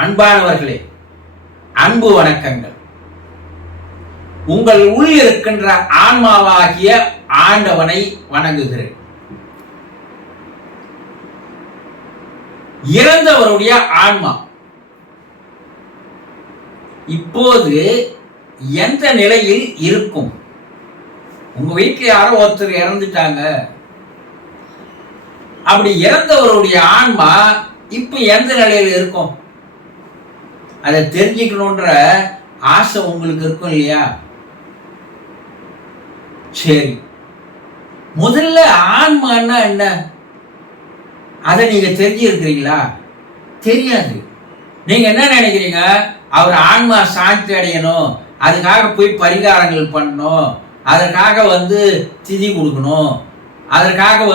அன்பானவர்களே, அன்பு வணக்கங்கள். உங்கள் உள் இருக்கின்ற ஆன்மாவாகிய ஆண்டவனை வணங்குகிறேன். இறந்தவருடைய ஆன்மா இப்போது எந்த நிலையில் இருக்கும்? உங்க வீட்டில் யாரோ ஒருத்தர் இறந்துட்டாங்க. அப்படி இறந்தவருடைய ஆன்மா இப்ப எந்த நிலையில் இருக்கும்? அதை தெரிஞ்சுக்கணுன்ற ஆசை உங்களுக்கு இருக்கும் இல்லையா? சரி, முதல்ல ஆன்மான்னா என்ன, அதை நீங்க தெரிஞ்சிருக்கிறீங்களா? தெரியாது. நீங்க என்ன நினைக்கிறீங்க? அவர் ஆன்மா சாந்தி அடையணும், அதுக்காக போய் பரிகாரங்கள் பண்ணணும், அதற்காக திதி கொடுக்கணும், அதற்காக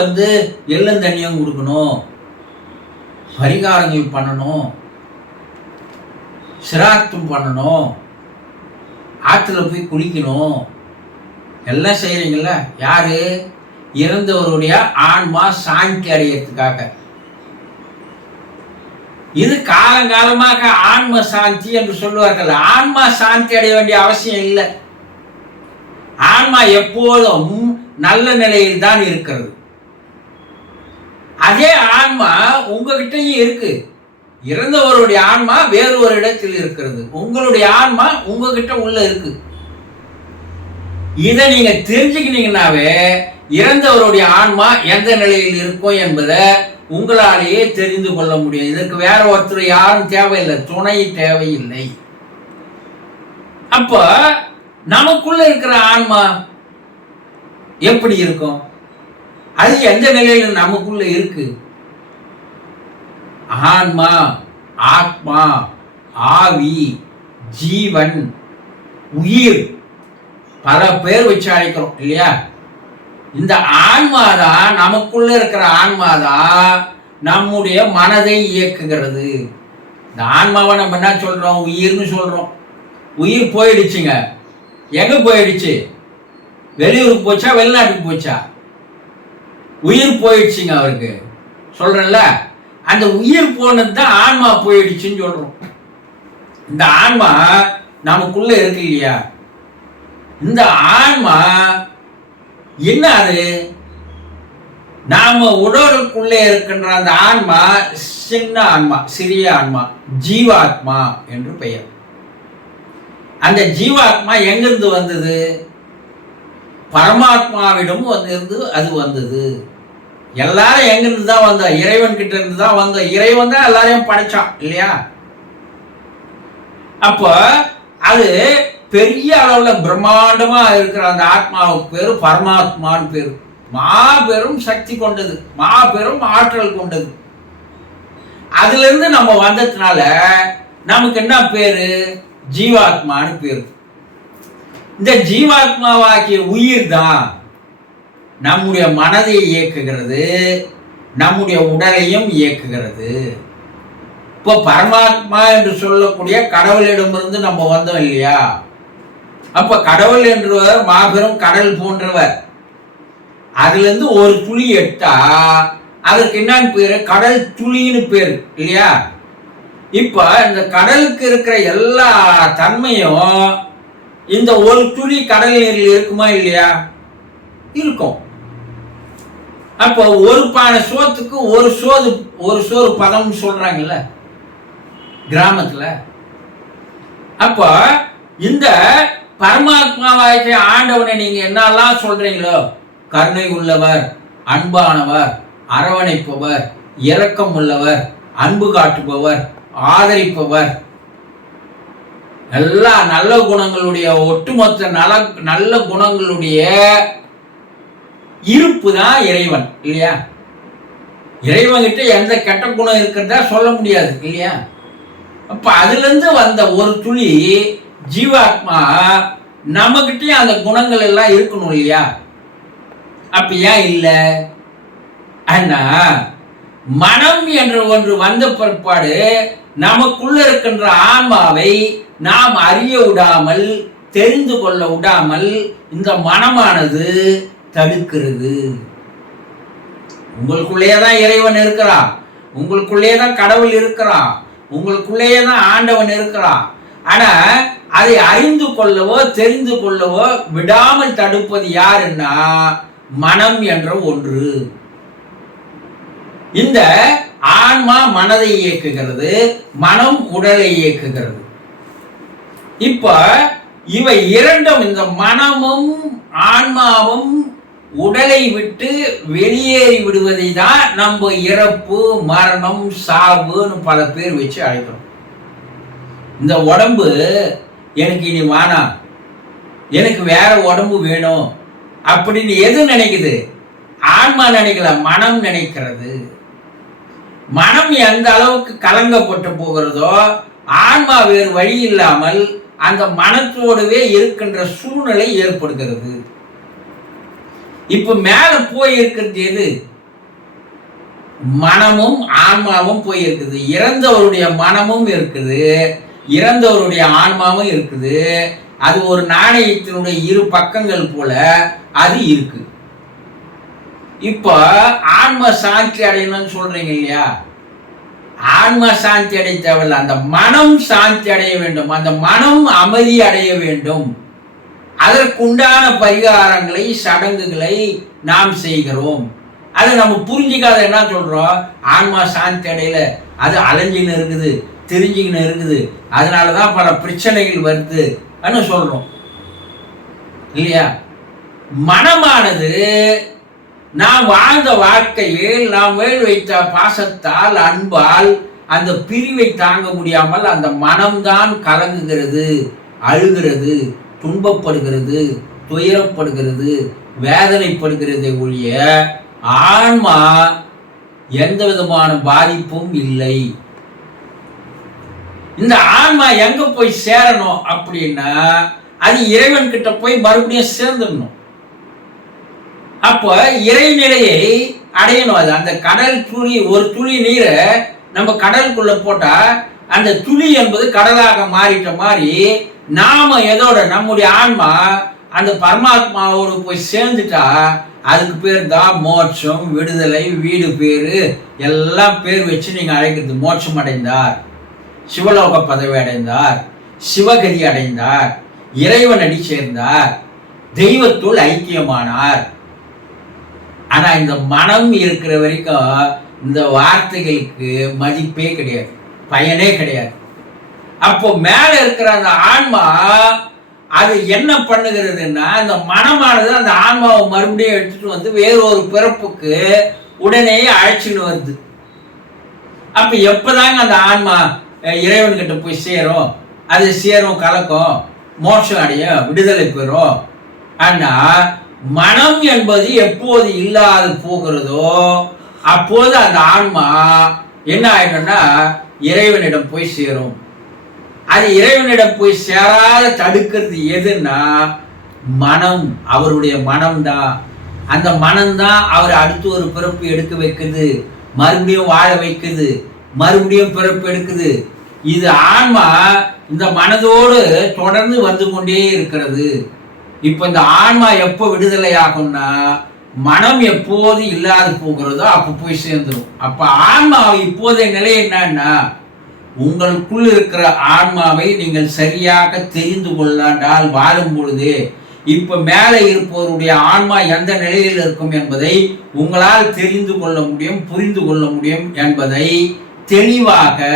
எள்ளும் தண்ணியும் கொடுக்கணும், பரிகாரங்கள் பண்ணணும், சிராத்தும் பண்ணணும், ஆற்றுல போய் குளிக்கணும், எல்லாம் செய்யறீங்களா? யாரு? இறந்தவருடைய ஆன்மா சாந்தி அடையறதுக்காக. இது காலங்காலமாக ஆன்ம சாந்தி என்று சொல்லுவார்கள். ஆன்மா சாந்தி அடைய வேண்டிய அவசியம் இல்லை. ஆன்மா எப்போதும் நல்ல நிலையில் தான் இருக்கிறது. அதே ஆன்மா உங்ககிட்டயும் இருக்கு. இறந்தவருடைய ஆன்மா வேறு ஒரு இடத்தில் இருக்கிறது, உங்களுடைய ஆன்மா உங்ககிட்ட உள்ள இருக்கு. இதை நீங்க தெரிஞ்சுக்கிட்டீங்கன்னாவே இறந்தவருடைய ஆன்மா எந்த நிலையில் இருக்கும் என்பதை உங்களாலேயே தெரிந்து கொள்ள முடியும். இதற்கு வேற ஒருத்தர் யாரும் தேவையில்லை, துணை தேவையில்லை. அப்ப நமக்குள்ள இருக்கிற ஆன்மா எப்படி இருக்கும்? அது எந்த நிலையில் நமக்குள்ள இருக்கு? ஆன்மா, ஆத்மா, ஆவி, ஜீவன், உயிர், பல பேர் வச்சு அழைக்கிறோம் இல்லையா? இந்த ஆன்மாதான், நமக்குள்ள இருக்கிற ஆன்மாதான் நம்முடைய மனதை இயக்குகிறது. இந்த ஆன்மாவை நம்ம என்ன சொல்றோம்? உயிர்னு சொல்றோம். உயிர் போயிடுச்சுங்க. எங்க போயிடுச்சு? வெளியூருக்கு போச்சா, வெளிநாட்டுக்கு போச்சா? உயிர் போயிடுச்சுங்க அவருக்கு. சொல்றேன்ல, அந்த உயிர் போனது தான் ஆன்மா போயிடுச்சுன்னு சொல்றோம். இந்த ஆன்மா நமக்குள்ள இருக்கு இல்லையா? இந்த ஆன்மா என்ன? அது நாம உடலுக்குள்ளே இருக்கின்ற அந்த ஆன்மா சின்ன ஆன்மா, சிறிய ஆன்மா, ஜீவாத்மா என்று பெயர். அந்த ஜீவாத்மா எங்கிருந்து வந்தது? பரமாத்மாவிடம் அது வந்தது. எல்லாரும் எங்கிருந்து தான் வந்தோம்? இறைவன் கிட்ட இருந்து தான் வந்தோம். இறைவன் தான் எல்லாரையும் படைச்சான் இல்லையா? அப்போ அது பெரிய அளவுல பிரம்மாண்டமா இருக்கிற அந்த ஆத்மாவுக்கு பேரு பரமாத்மான்னு பேரு. மாபெரும் சக்தி கொண்டது, மாபெரும் ஆற்றல் கொண்டது. அதுல இருந்து நம்ம வந்ததுனால நமக்கு என்ன பேரு? ஜீவாத்மான்னு பேரு. இந்த ஜீவாத்மாவாகிய உயிர் தான் நம்முடைய மனதை இயக்குகிறது, நம்முடைய உடலையும் இயக்குகிறது. இப்போ பரமாத்மா என்று சொல்லக்கூடிய கடவுளிடமிருந்து நம்ம வந்தோம் இல்லையா? அப்ப கடவுள் என்றவர் மாபெரும் கடல் போன்றவர். அதுல இருந்து ஒரு துளி எடுத்தா அதற்கு என்னன்னு பேரு? கடல் துளின்னு பேரு இல்லையா? இப்ப இந்த கடலுக்கு இருக்கிற எல்லா தன்மையும் இந்த ஒரு துளி கடல் நீரில் இருக்குமா இல்லையா? இருக்கும். அப்போ ஒரு பானை சோத்துக்கு ஒரு சோறு பதம் சொல்றாங்கல்ல கிராமத்துல. அப்போ இந்த பரமாத்மாவாகிய ஆண்டவனை நீங்க என்னெல்லாம் சொல்றீங்களோ, கருணை உள்ளவர், அன்பானவர், அரவணைப்பவர், இரக்கம் உள்ளவர், அன்பு காட்டுபவர், ஆதரிப்பவர், எல்லா நல்ல குணங்களுடைய ஒட்டுமொத்த நல்ல குணங்களுடைய இருப்பு தான் இறைவன் இல்லையா? இறைவன் கிட்ட எந்த கெட்ட குணம் இருக்கிறதா சொல்ல முடியாது இல்லையா? அப்ப அதுல இருந்து வந்த ஒரு துளி ஜீவாத்மா நம்மகிட்டயும் அந்த குணங்கள் எல்லாம் இருக்கணும் இல்லையா? அப்ப ஏன் இல்லை? ஆனா மனம் என்ற ஒன்று வந்த பிற்பாடு நமக்குள்ள இருக்கின்ற ஆன்மாவை நாம் அறிய விடாமல், தெரிந்து கொள்ள விடாமல் இந்த மனமானது தடுக்கிறது. உங்களுக்குள்ளேதான் இறைவன் இருக்கிறான், உங்களுக்குள்ளேதான் கடவுள் இருக்கிறான், உங்களுக்குள்ளேயே தான் ஆண்டவன் இருக்கிறான். ஆனா அதை அறிந்து கொள்ளவோ தெரிந்து கொள்ளவோ விடாமல் தடுப்பது யாருன்னா மனம் என்ற ஒன்று. இந்த ஆன்மா மனதை இயக்குகிறது, மனம் உடலை இயக்குகிறது. இப்ப இவை இரண்டும், இந்த மனமும் ஆன்மாவும் உடலை விட்டு வெளியேறி விடுவதை தான் நம்ம இறப்பு, மரணம், சாவுன்னு பல பேர் வச்சு அழைக்கிறோம். இந்த உடம்பு எனக்கு இனி வேணாம், எனக்கு வேற உடம்பு வேணும் அப்படின்னு எது நினைக்குது? ஆன்மா நினைக்கல, மனம் நினைக்கிறது. மனம் எந்த அளவுக்கு கலங்கப்பட்டு போகிறதோ ஆன்மா வேறு வழி இல்லாமல் அந்த மனத்தோடவே இருக்கின்ற சூழ்நிலை ஏற்படுகிறது. இப்ப மேல போயிருக்கிறது எது? மனமும் ஆன்மாவும் போயிருக்குது. இறந்தவருடைய மனமும் இருக்குது, இறந்தவருடைய ஆன்மாவும் இருக்குது. அது ஒரு நாணயத்தினுடைய இரு பக்கங்கள் போல அது இருக்கு. இப்ப ஆன்ம சாந்தி அடையணும்னு சொல்றீங்க இல்லையா? ஆன்ம சாந்தி அடைய தேவையில்லை, அந்த மனம் சாந்தி அடைய வேண்டும், அந்த மனம் அமைதி அடைய வேண்டும். அதற்குண்டான பரிகாரங்களை, சடங்குகளை நாம் செய்கிறோம். அதை நம்ம புரிஞ்சிக்காத என்ன சொல்றோம்? ஆன்மா சாந்தி அடையல, அது அலைஞ்சின்னு இருக்குது, தெரிஞ்சுக்கின்னு இருக்குது, அதனாலதான் பல பிரச்சனைகள் வருது சொல்றோம் இல்லையா? மனமானது நாம் வாழ்ந்த வாழ்க்கையில் நாம் மேல் வைத்த பாசத்தால், அன்பால் அந்த பிரிவை தாங்க முடியாமல் அந்த மனம்தான் கலங்குகிறது, அழுகிறது, துன்பப்படுகிறது, துயரப்படுகிறது, வேதனைப்படுகிறது ஒழிய ஆன்மா எந்த விதமான பாதிப்பும் இல்லை. இந்த ஆன்மா எங்க போய் சேரணும் அப்படின்னா அது இறைவன் கிட்ட போய் மறுபடியும் சேர்ந்துடணும். அப்ப இறைநிலையை அடையணும். அது அந்த கடல் துளி, ஒரு துளி நீரை நம்ம கடலுக்குள்ள போட்டா அந்த துளி என்பது கடலாக மாறிட்ட மாதிரி நாம எதோட, நம்முடைய ஆன்மா அந்த பரமாத்மாவோடு போய் சேர்ந்துட்டா அதுக்கு பேர் தான் மோட்சம், விடுதலை, வீடு பேரு எல்லாம் பேர் வச்சு நீங்க அழைக்கிறது. மோட்சம் அடைந்தார், சிவலோக பதவி அடைந்தார், சிவகதி அடைந்தார், இறைவன் அடி சேர்ந்தார், தெய்வத்துள் ஐக்கியமானார். ஆனா இந்த மனம் இருக்கிற வரைக்கும் இந்த வார்த்தைகளுக்கு மதிப்பே கிடையாது, பயனே கிடையாது. அப்போ மேல இருக்கிற அந்த ஆன்மா அது என்ன பண்ணுகிறதுன்னா, அந்த மனமானது அந்த ஆன்மாவை மறுபடியும் எடுத்துட்டு வந்து வேறொரு பிறப்புக்கு உடனே அழைச்சின்னு வருது. அப்ப எப்பதாங்க அந்த ஆன்மா இறைவன் கிட்ட போய் சேரும்? அது சேரும், கலக்கும், மோட்சம் அடையும், விடுதலை பெறும். ஆனா மனம் என்பது எப்போது இல்லாது போகிறதோ அப்போது அந்த ஆன்மா என்ன ஆயிடும்னா இறைவனிடம் போய் சேரும். அது இறைவனிடம் போய் சேராத தடுக்கிறது எதுன்னா மனம், அவருடைய மனம்தான். அந்த மனம்தான் அவர் அடுத்து ஒரு பிறப்பு எடுக்க வைக்குது, மறுபடியும் வாழ வைக்குது, மறுபடியும் பிறப்பு எடுக்குது. இது ஆன்மா இந்த மனதோடு தொடர்ந்து வந்து கொண்டே இருக்கிறது. இப்ப இந்த ஆன்மா எப்போ விடுதலை ஆகும்னா மனம் எப்போது இல்லாது போகிறதோ அப்ப போய் சேர்ந்துடும். அப்ப ஆன்மாவை இப்போதைய நிலை என்னன்னா, உங்களுக்குள் இருக்கிற ஆன்மாவை நீங்கள் சரியாக தெரிந்து கொள்ளாண்டால் வாழும் பொழுது இப்ப மேலே இருப்பவருடைய ஆன்மா எந்த நிலையில் இருக்கும் என்பதை உங்களால் தெரிந்து கொள்ள முடியும், புரிந்து கொள்ள முடியும் என்பதை தெளிவாக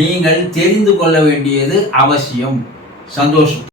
நீங்கள் தெரிந்து கொள்ள வேண்டியது அவசியம். சந்தோஷம்.